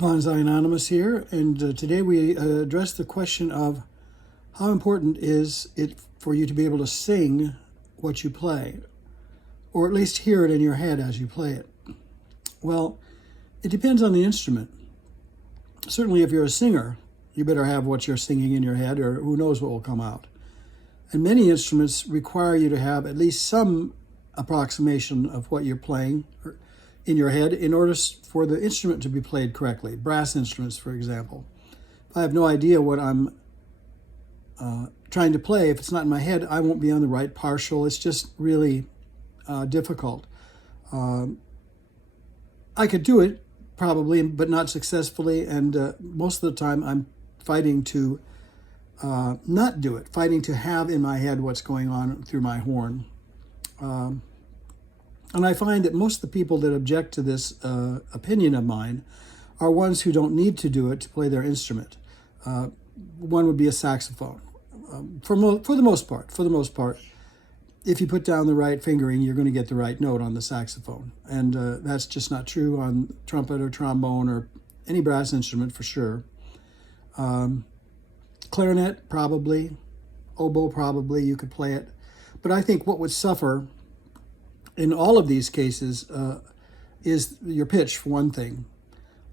Bonsai Anonymous here, and today we address the question of how important is it for you to be able to sing what you play, or at least hear it in your head as you play it. Well, it depends on the instrument. Certainly if you're a singer, you better have what you're singing in your head, or who knows what will come out. And many instruments require you to have at least some approximation of what you're playing in your head in order for the instrument to be played correctly. Brass instruments, for example. If I have no idea what I'm trying to play, if it's not in my head, I won't be on the right partial. It's just really difficult. I could do it probably, but not successfully, and most of the time I'm fighting to not do it, fighting to have in my head what's going on through my horn. And I find that most of the people that object to this opinion of mine are ones who don't need to do it to play their instrument. One would be a saxophone. For the most part, if you put down the right fingering, you're going to get the right note on the saxophone. And that's just not true on trumpet or trombone or any brass instrument for sure. Clarinet, probably. Oboe, probably. You could play it. But I think what would suffer in all of these cases is your pitch, for one thing.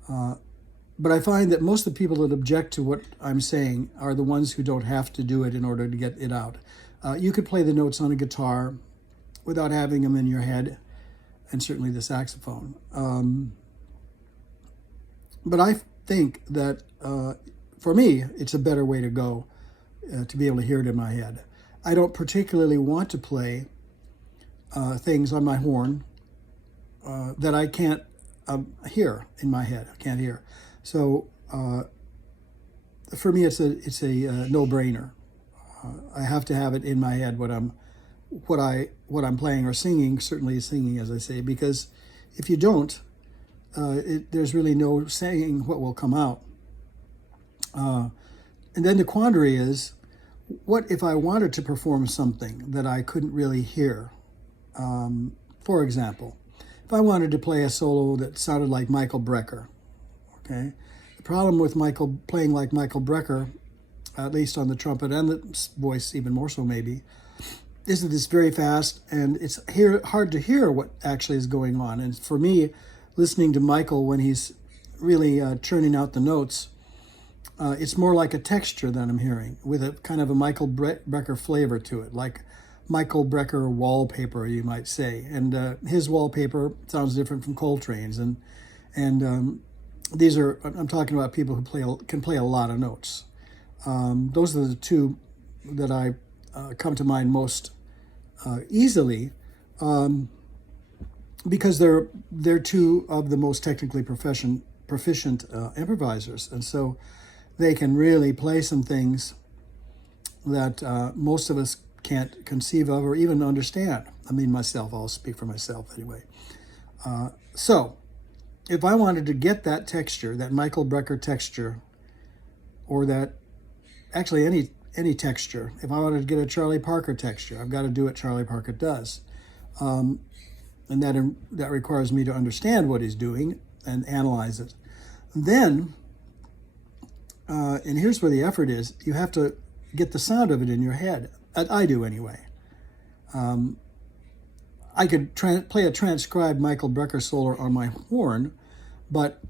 But I find that most of the people that object to what I'm saying are the ones who don't have to do it in order to get it out. You could play the notes on a guitar without having them in your head, and certainly the saxophone. But I think that for me, it's a better way to go to be able to hear it in my head. I don't particularly want to play things on my horn that I can't hear in my head. I can't hear. So for me, it's a no-brainer. I have to have it in my head what I'm playing or singing. Certainly singing, as I say, because if you don't, there's really no saying what will come out. And then the quandary is, what if I wanted to perform something that I couldn't really hear? For example, if I wanted to play a solo that sounded like Michael Brecker, okay? The problem with playing like Michael Brecker, at least on the trumpet and the voice even more so maybe, is that it's very fast and it's hard to hear what actually is going on. And for me, listening to Michael when he's really churning out the notes, it's more like a texture that I'm hearing with a kind of a Michael Brecker flavor to it, like Michael Brecker wallpaper, you might say. And his wallpaper sounds different from Coltrane's. And I'm talking about people who can play a lot of notes. Those are the two that I come to mind most easily because they're two of the most technically proficient improvisers. And so they can really play some things that most of us can't conceive of or even understand. I mean, I'll speak for myself anyway. So if I wanted to get that texture, that Michael Brecker texture, or that actually any texture, if I wanted to get a Charlie Parker texture, I've got to do what Charlie Parker does. And that requires me to understand what he's doing and analyze it. Then, and here's where the effort is, you have to get the sound of it in your head. I do anyway. I could play a transcribed Michael Brecker solo on my horn, but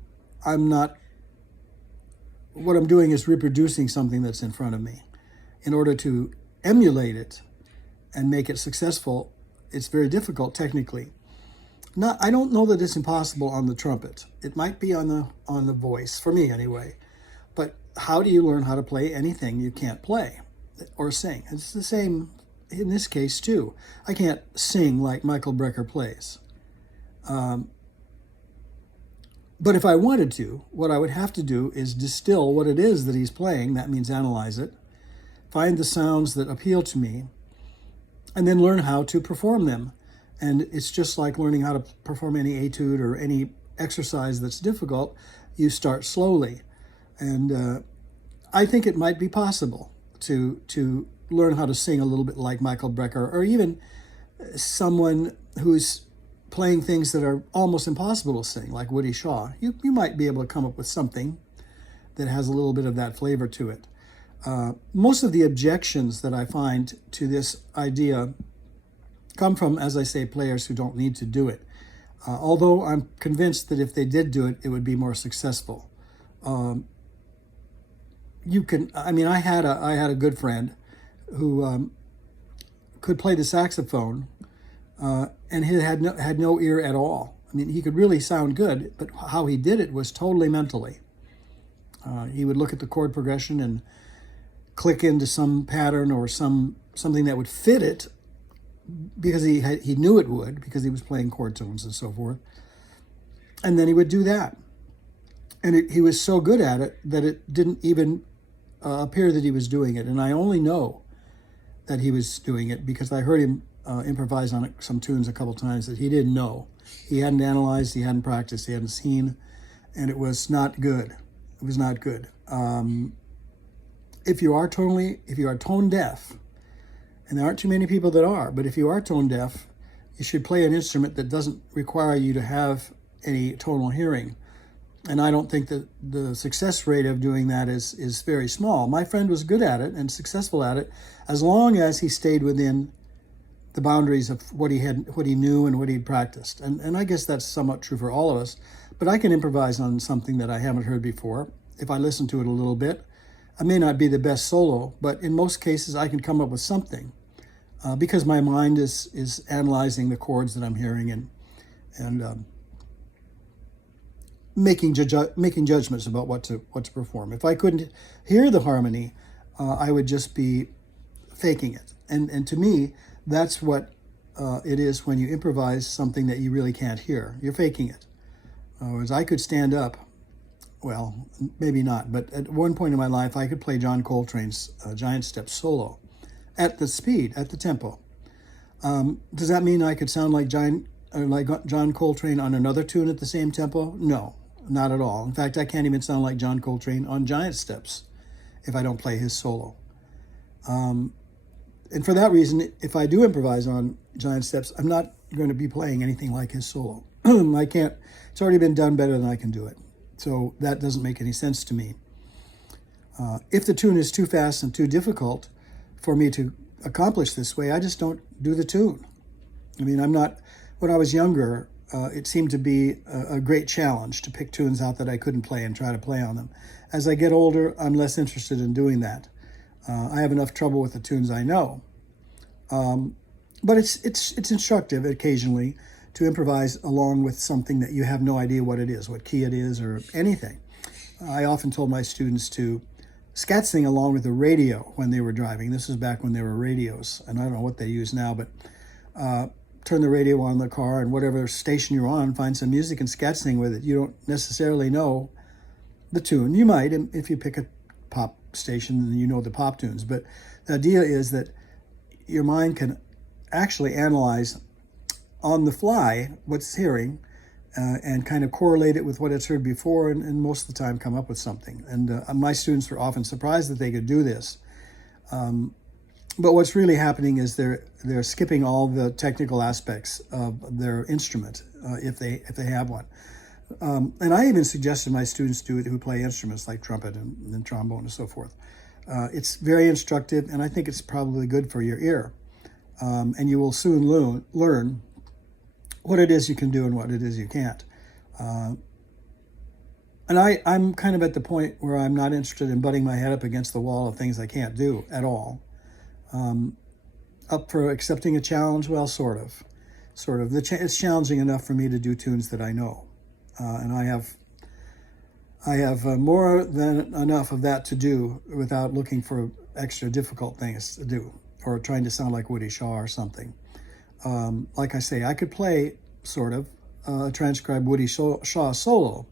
what I'm doing is reproducing something that's in front of me. In order to emulate it and make it successful, it's very difficult technically. I don't know that it's impossible on the trumpet. It might be on the voice, for me anyway. But how do you learn how to play anything you can't play or sing? It's the same in this case too. I can't sing like Michael Brecker plays. But if I wanted to, what I would have to do is distill what it is that he's playing. That means analyze it, find the sounds that appeal to me, and then learn how to perform them. And it's just like learning how to perform any etude or any exercise that's difficult. You start slowly. And I think it might be possible to learn how to sing a little bit like Michael Brecker, or even someone who's playing things that are almost impossible to sing, like Woody Shaw, you might be able to come up with something that has a little bit of that flavor to it. Most of the objections that I find to this idea come from, as I say, players who don't need to do it. Although I'm convinced that if they did do it, it would be more successful. I had a good friend who could play the saxophone, and he had no ear at all. I mean, he could really sound good, but how he did it was totally mentally. He would look at the chord progression and click into some pattern or something that would fit it, because he knew it would, because he was playing chord tones and so forth. And then he would do that. And he was so good at it that it didn't even appear that he was doing it. And I only know that he was doing it because I heard him improvise on some tunes a couple times that he didn't know. He hadn't analyzed, he hadn't practiced, he hadn't seen, and it was not good. It was not good. If you are tone deaf, and there aren't too many people that are, but if you are tone deaf, you should play an instrument that doesn't require you to have any tonal hearing. And I don't think that the success rate of doing that is very small. My friend was good at it and successful at it, as long as he stayed within the boundaries of what he knew and what he'd practiced. And I guess that's somewhat true for all of us. But I can improvise on something that I haven't heard before. If I listen to it a little bit, I may not be the best solo, but in most cases I can come up with something because my mind is analyzing the chords that I'm hearing and making judgments about what to perform. If I couldn't hear the harmony, I would just be faking it. And to me, that's what it is when you improvise something that you really can't hear. You're faking it. Whereas I could stand up, well, maybe not, but at one point in my life, I could play John Coltrane's Giant Steps solo at the speed, at the tempo. Does that mean I could sound like John Coltrane on another tune at the same tempo? No, not at all. In fact, I can't even sound like John Coltrane on Giant Steps if I don't play his solo. And for that reason, if I do improvise on Giant Steps, I'm not going to be playing anything like his solo. I can't. It's already been done better than I can do it. So that doesn't make any sense to me. If the tune is too fast and too difficult for me to accomplish this way, I just don't do the tune. I mean, when I was younger, it seemed to be a great challenge to pick tunes out that I couldn't play and try to play on them. As I get older, I'm less interested in doing that. I have enough trouble with the tunes I know. But it's instructive occasionally to improvise along with something that you have no idea what it is, what key it is, or anything. I often told my students to scat sing along with the radio when they were driving. This was back when there were radios, and I don't know what they use now, but turn the radio on in the car, and whatever station you're on, find some music and scat sing with it. You don't necessarily know the tune. You might if you pick a pop station and you know the pop tunes, but the idea is that your mind can actually analyze on the fly what's it's hearing and kind of correlate it with what it's heard before, and most of the time come up with something. And my students were often surprised that they could do this. But what's really happening is they're skipping all the technical aspects of their instrument if they have one. And I even suggested my students do it who play instruments like trumpet and trombone and so forth. It's very instructive, and I think it's probably good for your ear. And you will soon learn what it is you can do and what it is you can't. And I'm kind of at the point where I'm not interested in butting my head up against the wall of things I can't do at all. Up for accepting a challenge? Well, sort of. It's challenging enough for me to do tunes that I know. And I have more than enough of that to do without looking for extra difficult things to do or trying to sound like Woody Shaw or something. Like I say, I could play sort of a transcribed Woody Shaw solo,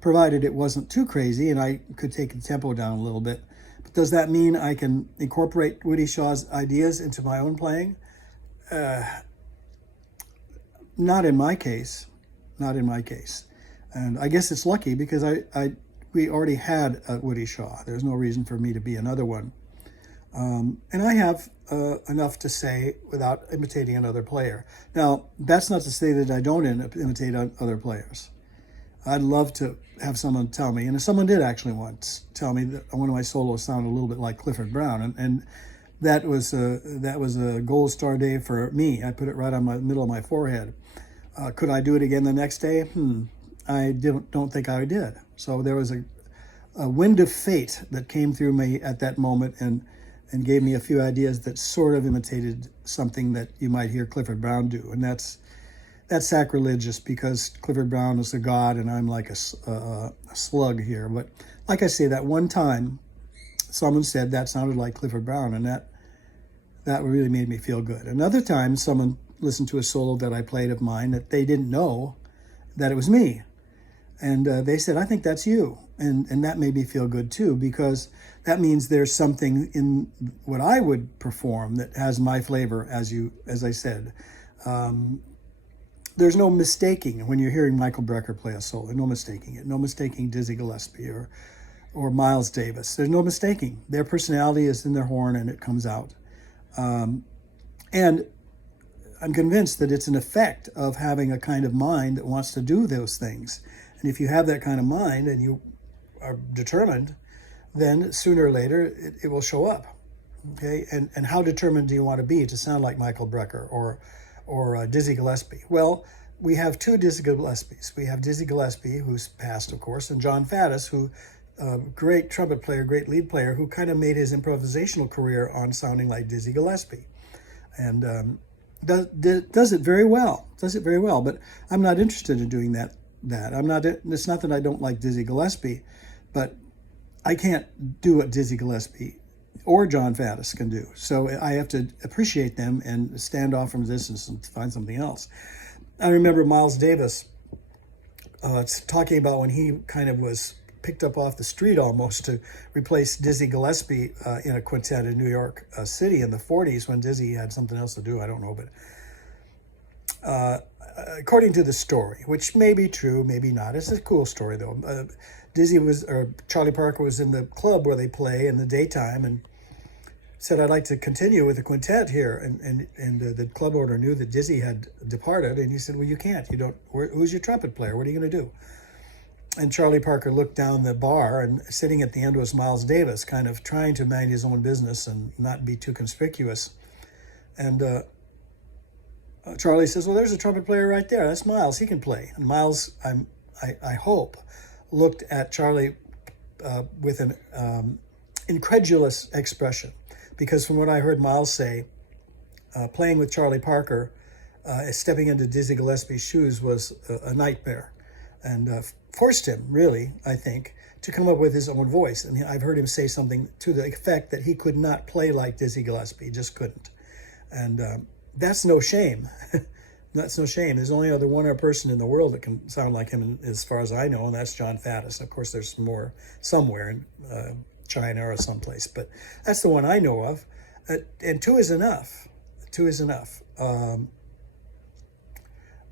provided it wasn't too crazy and I could take the tempo down a little bit. But does that mean I can incorporate Woody Shaw's ideas into my own playing? Not in my case. Not in my case. And I guess it's lucky because we already had a Woody Shaw. There's no reason for me to be another one. And I have enough to say without imitating another player. Now, that's not to say that I don't imitate other players. I'd love to have someone tell me, and someone did actually once tell me that one of my solos sounded a little bit like Clifford Brown, and that was a gold star day for me. I put it right on my middle of my forehead. Could I do it again the next day? I don't think I did. So there was a wind of fate that came through me at that moment and gave me a few ideas that sort of imitated something that you might hear Clifford Brown do, and that's sacrilegious because Clifford Brown is a god and I'm like a slug here. But like I say, that one time someone said that sounded like Clifford Brown, and that really made me feel good. Another time someone listened to a solo that I played of mine that they didn't know that it was me. And they said, I think that's you. And that made me feel good too, because that means there's something in what I would perform that has my flavor, as I said. There's no mistaking when you're hearing Michael Brecker play a solo. No mistaking it. No mistaking Dizzy Gillespie or Miles Davis. There's no mistaking. Their personality is in their horn and it comes out. And I'm convinced that it's an effect of having a kind of mind that wants to do those things. And if you have that kind of mind and you are determined, then sooner or later it will show up. Okay, and how determined do you want to be to sound like Michael Brecker or Dizzy Gillespie? Well, we have two Dizzy Gillespies. We have Dizzy Gillespie, who's passed, of course, and John Faddis, who great trumpet player, great lead player, who kind of made his improvisational career on sounding like Dizzy Gillespie, and does it very well. Does it very well. But I'm not interested in doing that. I'm not. It's not that I don't like Dizzy Gillespie, but I can't do what Dizzy Gillespie or John Faddis can do. So I have to appreciate them and stand off from a distance and find something else. I remember Miles Davis talking about when he kind of was picked up off the street almost to replace Dizzy Gillespie in a quintet in New York City in the 40s when Dizzy had something else to do. I don't know, but according to the story, which may be true, maybe not. It's a cool story, though. Charlie Parker was in the club where they play in the daytime and said, I'd like to continue with the quintet here. And the club owner knew that Dizzy had departed. And he said, well, you can't. You don't. Who's your trumpet player? What are you going to do? And Charlie Parker looked down the bar, and sitting at the end was Miles Davis, kind of trying to mind his own business and not be too conspicuous. And Charlie says, well, there's a trumpet player right there. That's Miles. He can play. And Miles, I hope, looked at Charlie with an incredulous expression. Because from what I heard Miles say, playing with Charlie Parker, stepping into Dizzy Gillespie's shoes was a nightmare. And forced him, really, I think, to come up with his own voice. And I've heard him say something to the effect that he could not play like Dizzy Gillespie. He just couldn't. And that's no shame. That's no shame. There's only one other person in the world that can sound like him, as far as I know, and that's John Faddis. Of course, there's more somewhere in China or someplace, but that's the one I know of. And two is enough. Two is enough.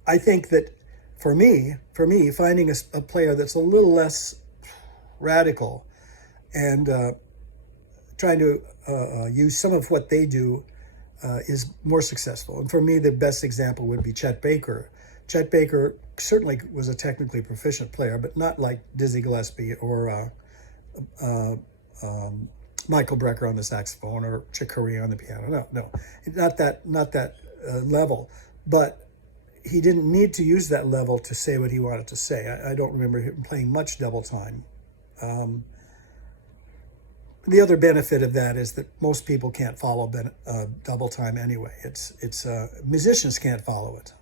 I think that for me, finding a player that's a little less radical and trying to use some of what they do is more successful. And for me, the best example would be Chet Baker. Chet Baker certainly was a technically proficient player, but not like Dizzy Gillespie or Michael Brecker on the saxophone or Chick Corea on the piano. No, not that level. But he didn't need to use that level to say what he wanted to say. I don't remember him playing much double time. The other benefit of that is that most people can't follow double time anyway. It's musicians can't follow it.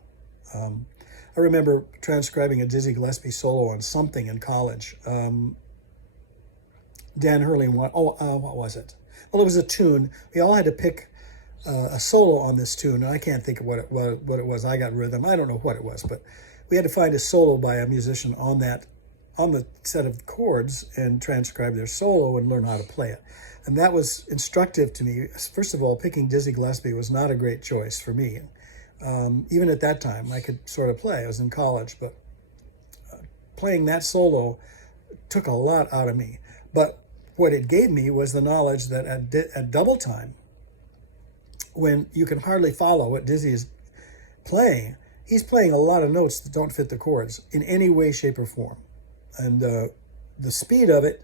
I remember transcribing a Dizzy Gillespie solo on something in college. Dan Hurley, what was it? Well, it was a tune. We all had to pick a solo on this tune, and I can't think of what it was. I got rhythm. I don't know what it was, but we had to find a solo by a musician on the set of chords and transcribe their solo and learn how to play it. And that was instructive to me. First of all, picking Dizzy Gillespie was not a great choice for me. Even at that time, I could sort of play. I was in college, but playing that solo took a lot out of me. But what it gave me was the knowledge that at double time, when you can hardly follow what Dizzy is playing, he's playing a lot of notes that don't fit the chords in any way, shape, or form. And the speed of it,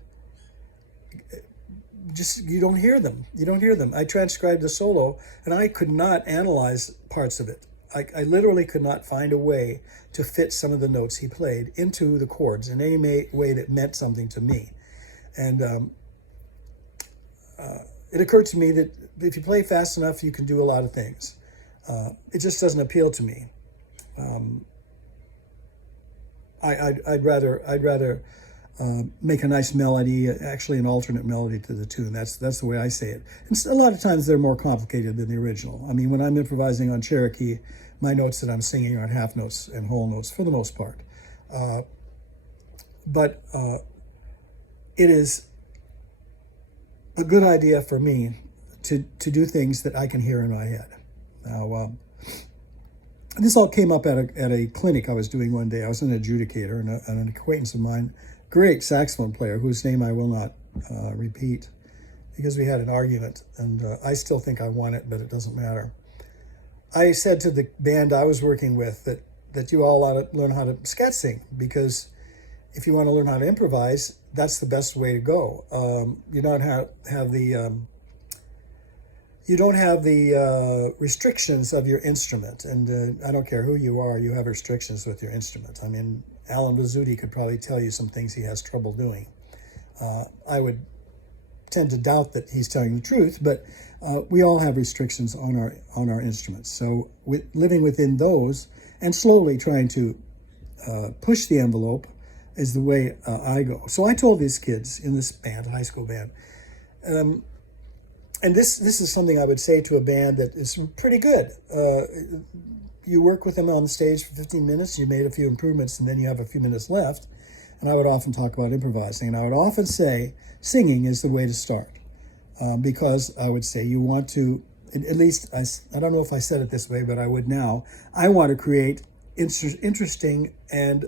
just, you don't hear them. You don't hear them. I transcribed the solo, and I could not analyze parts of it. I literally could not find a way to fit some of the notes he played into the chords in any way that meant something to me. And it occurred to me that if you play fast enough, you can do a lot of things. It just doesn't appeal to me. I'd rather make a nice melody, actually an alternate melody to the tune. That's the way I say it. And a lot of times they're more complicated than the original. I mean, when I'm improvising on Cherokee, my notes that I'm singing are half notes and whole notes for the most part. But it is a good idea for me to do things that I can hear in my head. Now, this all came up at a clinic I was doing one day. I was an adjudicator, and an acquaintance of mine, great saxophone player, whose name I will not repeat, because we had an argument, and I still think I won it, but it doesn't matter. I said to the band I was working with that you all ought to learn how to scat sing, because if you want to learn how to improvise, that's the best way to go. You don't have the restrictions of your instrument, and I don't care who you are, you have restrictions with your instrument. I mean, Alan Bazzuti could probably tell you some things he has trouble doing. I would tend to doubt that he's telling the truth, but we all have restrictions on our instruments. So living within those and slowly trying to push the envelope is the way I go. So I told these kids in this band, high school band, and this is something I would say to a band that is pretty good. You work with them on stage for 15 minutes, you made a few improvements, and then you have a few minutes left. And I would often talk about improvising. And I would often say singing is the way to start. Because I would say you want to, at least, I don't know if I said it this way, but I would now. I want to create interesting and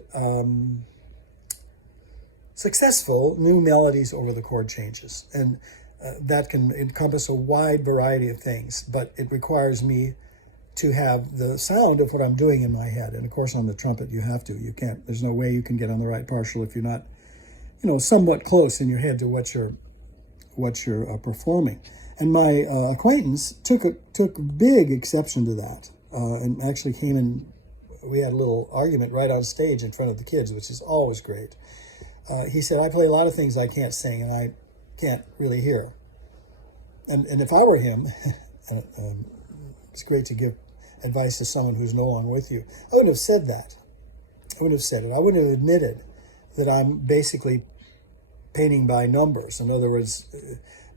successful new melodies over the chord changes. And that can encompass a wide variety of things, but it requires me to have the sound of what I'm doing in my head. And of course, on the trumpet, you have to. You can't. There's no way you can get on the right partial if you're not, somewhat close in your head to what you're performing. And my acquaintance took big exception to that, and actually came in. We had a little argument right on stage in front of the kids, which is always great. He said, "I play a lot of things I can't sing, and I can't really hear." And if I were him, it's great to give advice to someone who's no longer with you. I wouldn't have said that. I wouldn't have said it. I wouldn't have admitted that I'm basically painting by numbers. In other words,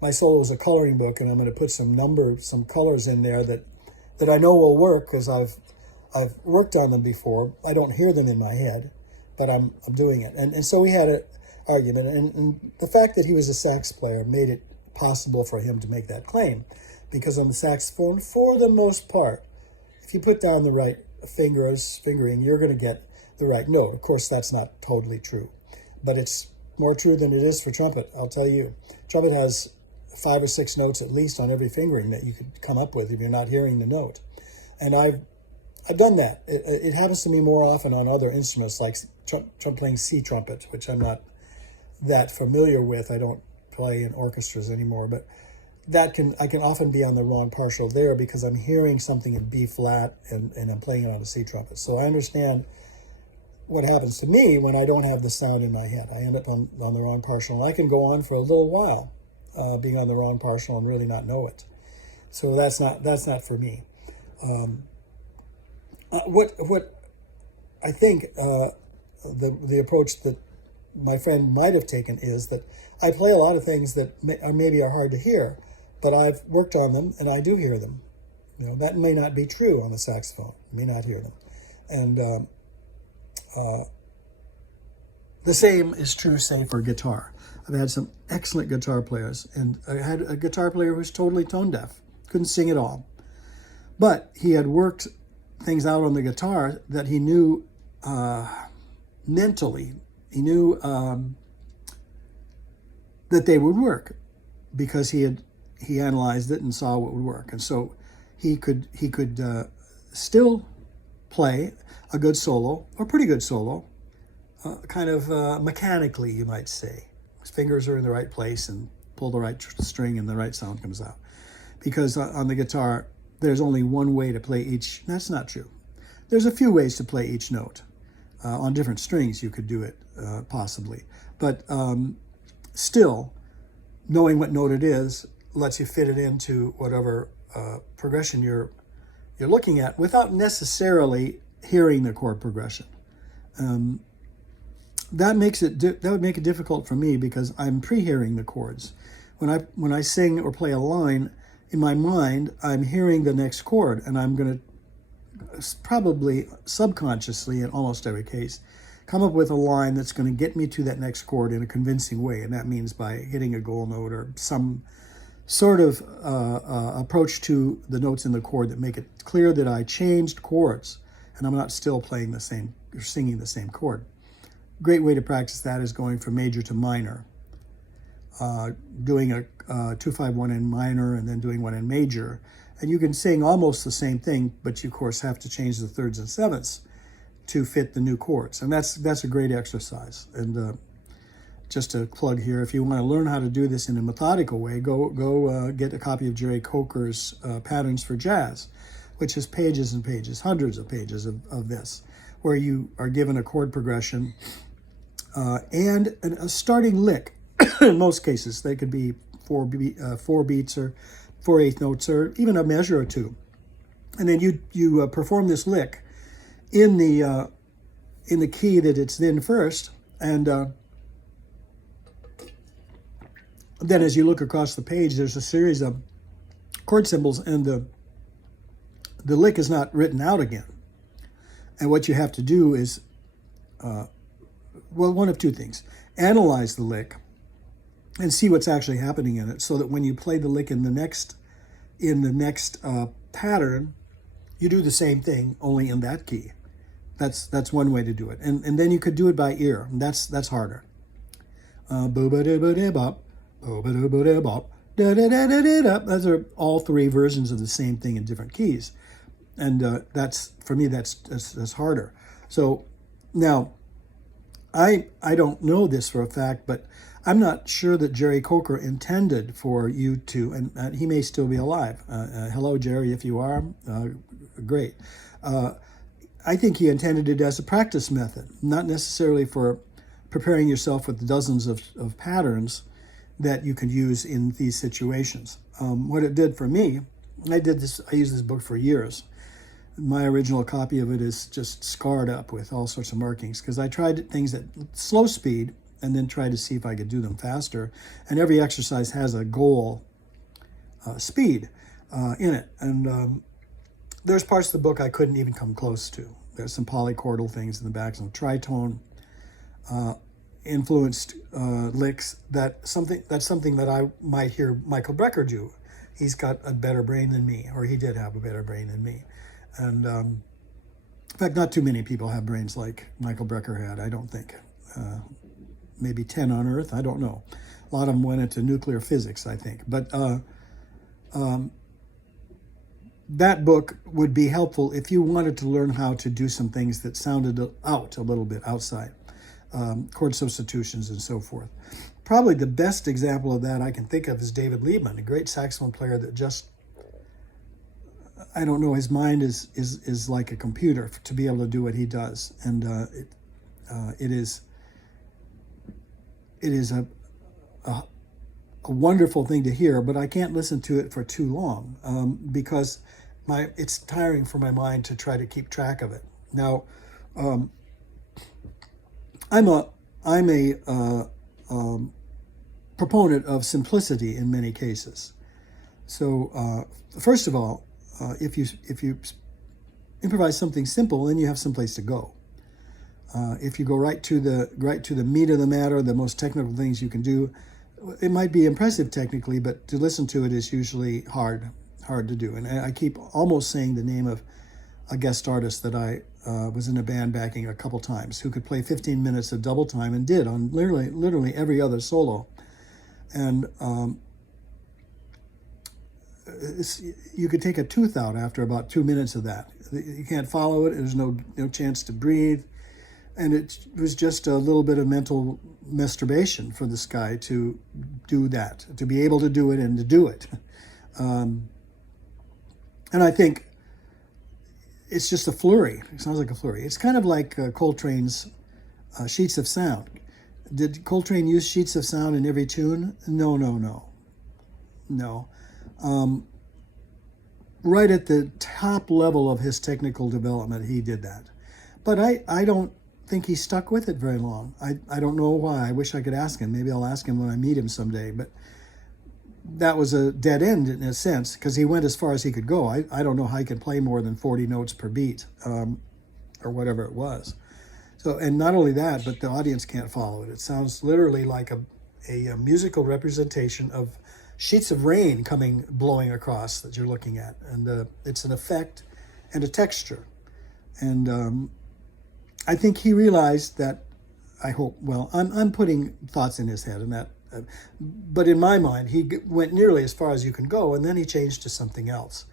my solo is a coloring book, and I'm going to put some colors in there that I know will work because I've worked on them before. I don't hear them in my head, but I'm doing it. And so we had an argument, and the fact that he was a sax player made it possible for him to make that claim, because on the saxophone, for the most part, if you put down the right fingering, you're going to get the right note. Of course, that's not totally true, but it's more true than it is for trumpet, I'll tell you. Trumpet has 5 or 6 notes at least on every fingering that you could come up with if you're not hearing the note. And I've done that. It happens to me more often on other instruments, like playing C trumpet, which I'm not that familiar with. I don't play in orchestras anymore, but I can often be on the wrong partial there because I'm hearing something in B flat and I'm playing it on a C trumpet. So I understand what happens to me when I don't have the sound in my head. I end up on the wrong partial, and I can go on for a little while being on the wrong partial and really not know it. So that's not for me. What I think the approach that my friend might have taken is that I play a lot of things that maybe are hard to hear, but I've worked on them and I do hear them. That may not be true on the saxophone. You may not hear them. And the same is true, say, for guitar. I've had some excellent guitar players, and I had a guitar player who was totally tone deaf, couldn't sing at all. But he had worked things out on the guitar that he knew mentally. He knew that they would work, because he analyzed it and saw what would work, and so he could still play a good solo, or pretty good solo, kind of mechanically, you might say. His fingers are in the right place and pull the right string and the right sound comes out. Because on the guitar, there's only one way to play each. That's not true. There's a few ways to play each note. On different strings, you could do it possibly. But still, knowing what note it is lets you fit it into whatever progression you're looking at without necessarily hearing the chord progression. That would make it difficult for me, because I'm pre-hearing the chords. When I sing or play a line, in my mind, I'm hearing the next chord, and I'm going to probably subconsciously, in almost every case, come up with a line that's going to get me to that next chord in a convincing way, and that means by hitting a goal note or some sort of approach to the notes in the chord that make it clear that I changed chords, and I'm not still playing the same or singing the same chord. Great way to practice that is going from major to minor, doing a 2-5-1 in minor and then doing one in major, and you can sing almost the same thing, but you of course have to change the thirds and sevenths to fit the new chords, and that's a great exercise. And just to plug here, if you want to learn how to do this in a methodical way, go get a copy of Jerry Coker's Patterns for Jazz, which is pages and pages, hundreds of pages of this, where you are given a chord progression and a starting lick. In most cases, they could be four beats or 4/8 notes, or even a measure or two, and then you perform this lick in the key that it's in first, and then as you look across the page, there's a series of chord symbols, and the lick is not written out again. And what you have to do is, one of two things: analyze the lick and see what's actually happening in it, so that when you play the lick in the next pattern, you do the same thing, only in that key. That's one way to do it, and then you could do it by ear. And that's harder. Those are all three versions of the same thing in different keys, and that's, for me, that's harder. So now, I don't know this for a fact, but I'm not sure that Jerry Coker intended for you to, and he may still be alive. Hello, Jerry, if you are, great. I think he intended it as a practice method, not necessarily for preparing yourself with dozens of patterns that you could use in these situations. What it did for me, I used this book for years. My original copy of it is just scarred up with all sorts of markings, because I tried things at slow speed and then tried to see if I could do them faster. And every exercise has a goal speed in it. And there's parts of the book I couldn't even come close to. There's some polychordal things in the back, some tritone influenced licks. That's something that I might hear Michael Brecker do. He's got a better brain than me, or he did have a better brain than me. And in fact, not too many people have brains like Michael Brecker had, I don't think. Maybe 10 on Earth, I don't know. A lot of them went into nuclear physics, I think. But that book would be helpful if you wanted to learn how to do some things that sounded out a little bit outside. Chord substitutions and so forth. Probably the best example of that I can think of is David Liebman, a great saxophone player that just, I don't know, his mind is like a computer to be able to do what he does. And it is a wonderful thing to hear, but I can't listen to it for too long because it's tiring for my mind to try to keep track of it. Now, I'm a proponent of simplicity in many cases. So first of all, if you improvise something simple, then you have someplace to go. If you go right to the meat of the matter, the most technical things you can do, it might be impressive technically, but to listen to it is usually hard to do. And I keep almost saying the name of a guest artist that I was in a band backing a couple times, who could play 15 minutes of double time and did on literally every other solo. And you could take a tooth out after about 2 minutes of that. You can't follow it. There's no chance to breathe. And it was just a little bit of mental masturbation for this guy to do that, to be able to do it and to do it. And I think it's just a flurry. It sounds like a flurry. It's kind of like Coltrane's sheets of sound. Did Coltrane use sheets of sound in every tune? No. Right at the top level of his technical development, he did that. But I don't think he stuck with it very long. I don't know why. I wish I could ask him. Maybe I'll ask him when I meet him someday. But that was a dead end in a sense, because he went as far as he could go. I don't know how he could play more than 40 notes per beat, or whatever it was. So, and not only that, but the audience can't follow it. It sounds literally like a musical representation of sheets of rain blowing across that you're looking at. And it's an effect and a texture. And I think he realized that, I hope, well, I'm putting thoughts in his head, and that, but in my mind, he went nearly as far as you can go, and then he changed to something else.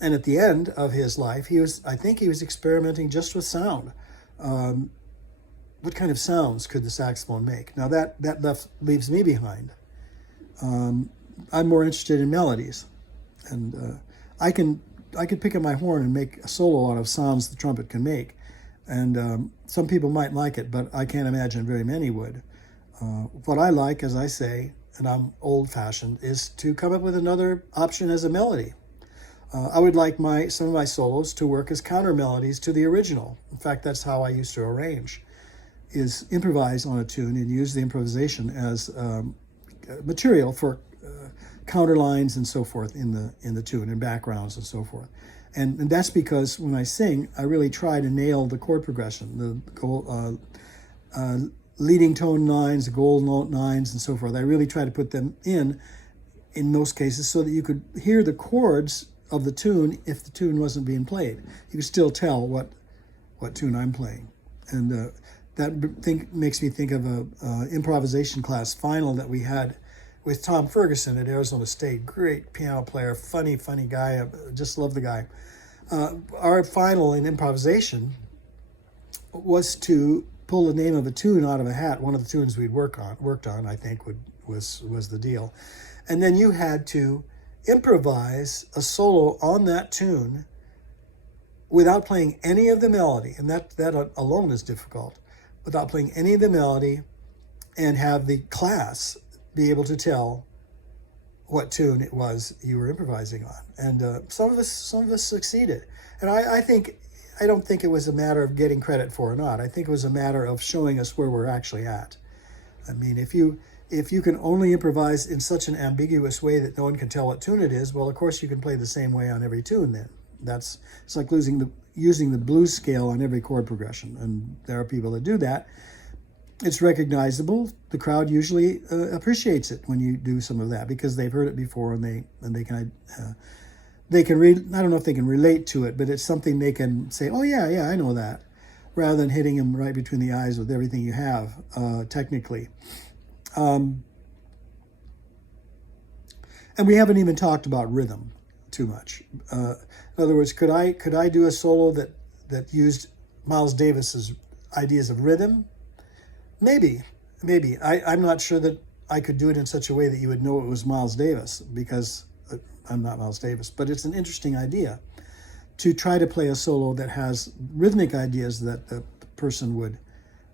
And at the end of his life, I think he was experimenting just with sound. What kind of sounds could the saxophone make? Now that leaves me behind. I'm more interested in melodies, and I can pick up my horn and make a solo out of sounds the trumpet can make, and some people might like it, but I can't imagine very many would. What I like, as I say, and I'm old-fashioned, is to come up with another option as a melody. I would like some of my solos to work as counter melodies to the original. In fact, that's how I used to arrange, is improvise on a tune and use the improvisation as material for counter lines and so forth in the tune, and backgrounds and so forth. And that's because when I sing, I really try to nail the chord progression, the leading tone nines, the gold note nines, and so forth. I really try to put them in most cases, so that you could hear the chords of the tune if the tune wasn't being played. You could still tell what tune I'm playing. And that makes me think of a improvisation class final that we had with Tom Ferguson at Arizona State. Great piano player, funny guy. I just love the guy. Our final in improvisation was to pull the name of a tune out of a hat. One of the tunes we'd worked on, I think, was the deal. And then you had to improvise a solo on that tune without playing any of the melody, and that alone is difficult, without playing any of the melody, and have the class be able to tell what tune it was you were improvising on. And some of us succeeded. And I don't think it was a matter of getting credit for or not. I think it was a matter of showing us where we're actually at. I mean, if you can only improvise in such an ambiguous way that no one can tell what tune it is, well, of course you can play the same way on every tune then. It's like using the blues scale on every chord progression, and there are people that do that. It's recognizable. The crowd usually appreciates it when you do some of that, because they've heard it before, and they can read. I don't know if they can relate to it, but it's something they can say, "Oh yeah, I know that," rather than hitting them right between the eyes with everything you have technically. And we haven't even talked about rhythm too much. In other words, could I do a solo that used Miles Davis's ideas of rhythm? Maybe. I'm not sure that I could do it in such a way that you would know it was Miles Davis, because I'm not Miles Davis. But it's an interesting idea to try to play a solo that has rhythmic ideas that the person would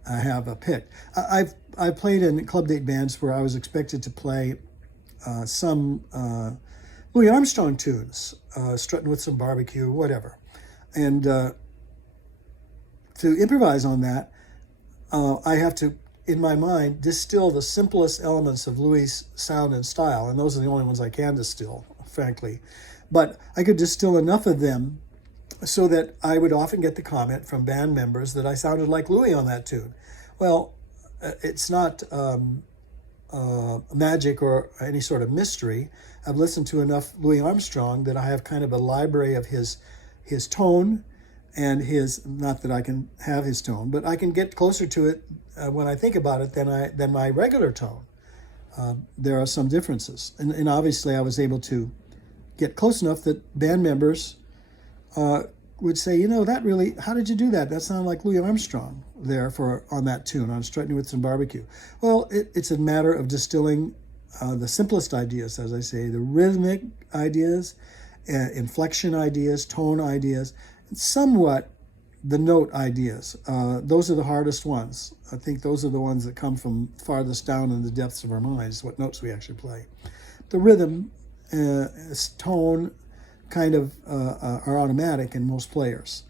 have picked. I've played in club date bands where I was expected to play some Louis Armstrong tunes, Strutting with Some Barbecue, whatever. And to improvise on that, I have to, in my mind, distill the simplest elements of Louis' sound and style, and those are the only ones I can distill, frankly. But I could distill enough of them so that I would often get the comment from band members that I sounded like Louis on that tune. Well, it's not magic or any sort of mystery. I've listened to enough Louis Armstrong that I have kind of a library of his tone and his, not that I can have his tone, but I can get closer to it when I think about it than my regular tone. there are some differences. And obviously I was able to get close enough that band members would say, you know, that really, how did you do that? That sounded like Louis Armstrong there on that tune, on Strutting with Some Barbecue. Well, it's a matter of distilling the simplest ideas, as I say, the rhythmic ideas, inflection ideas, tone ideas, and somewhat the note ideas. Those are the hardest ones. I think those are the ones that come from farthest down in the depths of our minds, what notes we actually play. The rhythm, tone, kind of are automatic in most players,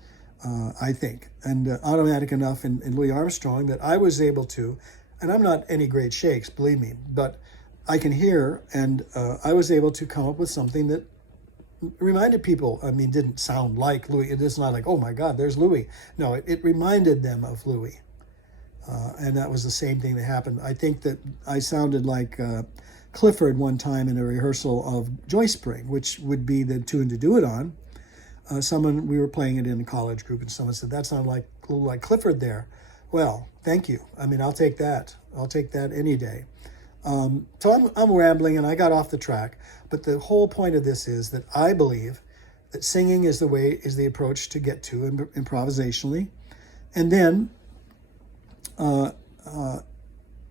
I think, and automatic enough in Louis Armstrong that I was able to, and I'm not any great shakes, believe me, but I can hear, and I was able to come up with something that reminded people, I mean, didn't sound like Louis. It's not like, oh my God, there's Louis. No, it reminded them of Louis. And that was the same thing that happened. I think that I sounded like Clifford one time in a rehearsal of Joy Spring, which would be the tune to do it on. We were playing it in a college group, and someone said, that sounded like a little like Clifford there. Well, thank you. I mean, I'll take that. I'll take that any day. So I'm rambling, and I got off the track. But the whole point of this is that I believe that singing is the approach to get to improvisationally, and then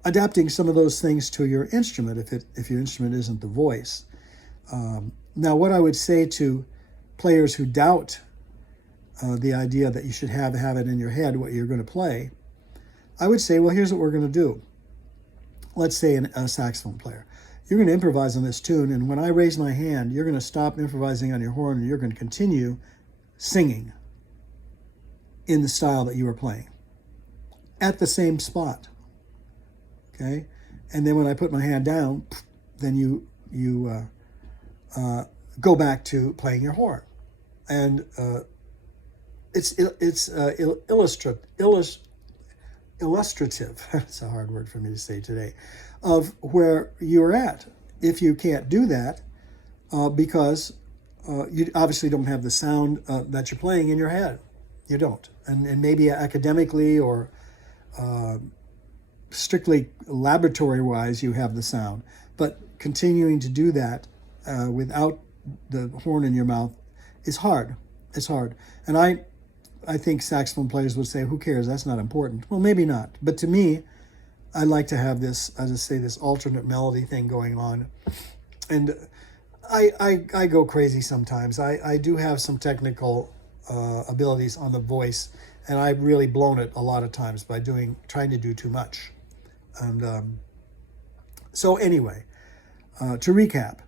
adapting some of those things to your instrument if your instrument isn't the voice. Now, what I would say to players who doubt the idea that you should have it in your head what you're going to play, I would say, well, here's what we're going to do. Let's say a saxophone player. You're going to improvise on this tune, and when I raise my hand, you're going to stop improvising on your horn, and you're going to continue singing in the style that you were playing at the same spot. Okay? And then when I put my hand down, then you go back to playing your horn. And it's illustrative, it's a hard word for me to say today, of where you're at. If you can't do that, because you obviously don't have the sound that you're playing in your head. You don't. And maybe academically or strictly laboratory-wise you have the sound. But continuing to do that without the horn in your mouth is hard. It's hard. And I think saxophone players would say, who cares? That's not important. Well, maybe not. But to me, I like to have this, as I say, this alternate melody thing going on. And I go crazy sometimes. I do have some technical abilities on the voice, and I've really blown it a lot of times by trying to do too much. And so anyway, to recap,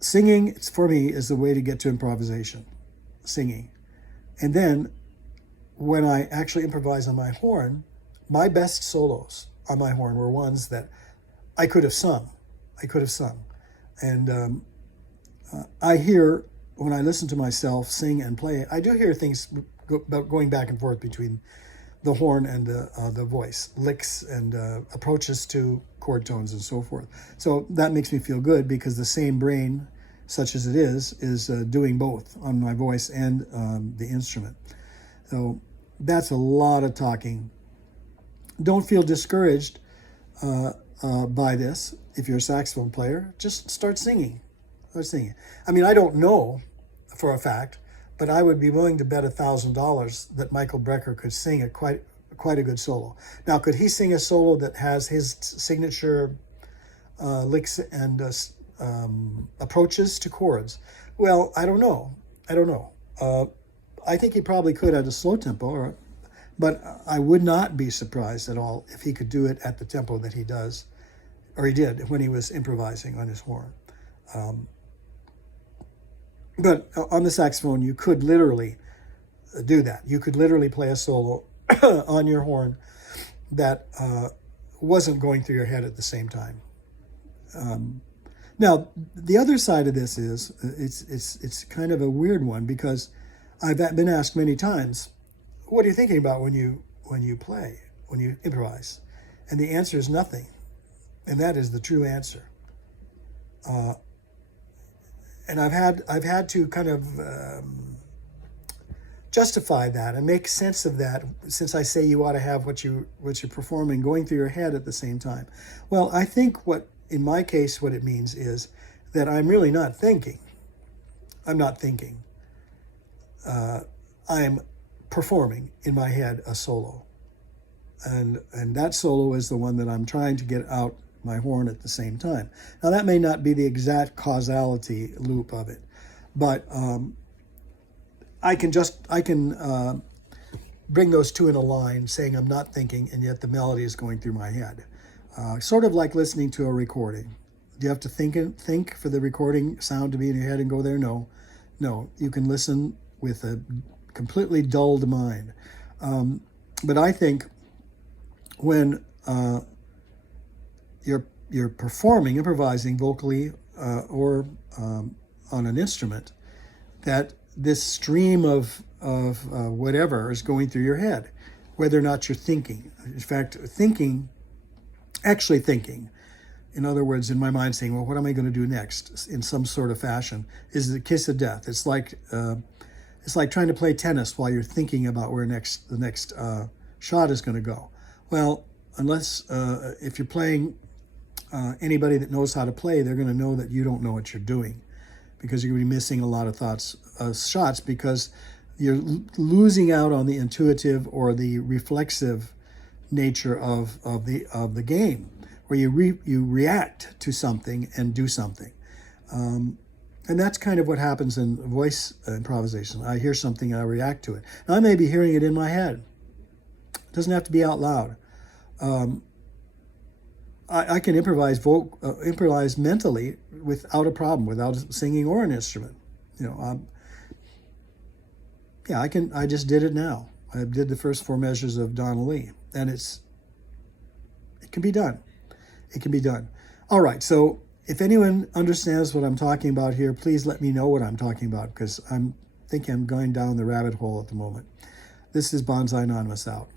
singing, for me, is the way to get to improvisation. Singing. And then when I actually improvise on my horn, my best solos on my horn were ones that I could have sung. And I hear, when I listen to myself sing and play, I do hear things going back and forth between the horn and the voice, licks and approaches to chord tones and so forth. So that makes me feel good because the same brain, such as it is doing both on my voice and the instrument. So that's a lot of talking. Don't feel discouraged by this. If you're a saxophone player, just start singing. I mean, I don't know for a fact, but I would be willing to bet $1,000 that Michael Brecker could sing quite a good solo. Now, could he sing a solo that has his signature licks and approaches to chords? Well, I don't know. I think he probably could at a slow tempo, but I would not be surprised at all if he could do it at the tempo that he does, or he did when he was improvising on his horn. But on the saxophone, you could literally do that. You could literally play a solo on your horn that wasn't going through your head at the same time. Now, the other side of this is it's kind of a weird one because I've been asked many times, what are you thinking about when you improvise? And the answer is nothing. And that is the true answer. And I've had to kind of justify that and make sense of that, since I say you ought to have what you're performing going through your head at the same time. Well, I think what in my case, what it means is that I'm really not thinking. I'm not thinking. I'm performing in my head a solo. And that solo is the one that I'm trying to get out my horn at the same time. Now, that may not be the exact causality loop of it, but I can bring those two in a line, saying I'm not thinking, and yet the melody is going through my head. Sort of like listening to a recording. Do you have to think for the recording sound to be in your head and go there? No. You can listen with a completely dulled mind. But I think when you're performing, improvising vocally or on an instrument, that this stream of whatever is going through your head, whether or not you're thinking. In fact, actually thinking, in other words, in my mind saying, well, what am I going to do next in some sort of fashion, is the kiss of death. It's like trying to play tennis while you're thinking about where the next shot is going to go. Well, unless if you're playing anybody that knows how to play, they're going to know that you don't know what you're doing, because you're going to be missing a lot of shots because you're losing out on the intuitive or the reflexive nature of the game, where you react to something and do something. And that's kind of what happens in voice improvisation. I hear something and I react to it. Now, I may be hearing it in my head. It doesn't have to be out loud. I can improvise mentally without a problem, without singing or an instrument. I just did it now. I did the first 4 measures of Donna Lee, and it can be done. It can be done. All right, so if anyone understands what I'm talking about here, please let me know what I'm talking about, because I'm thinking I'm going down the rabbit hole at the moment. This is Bonsai Anonymous out.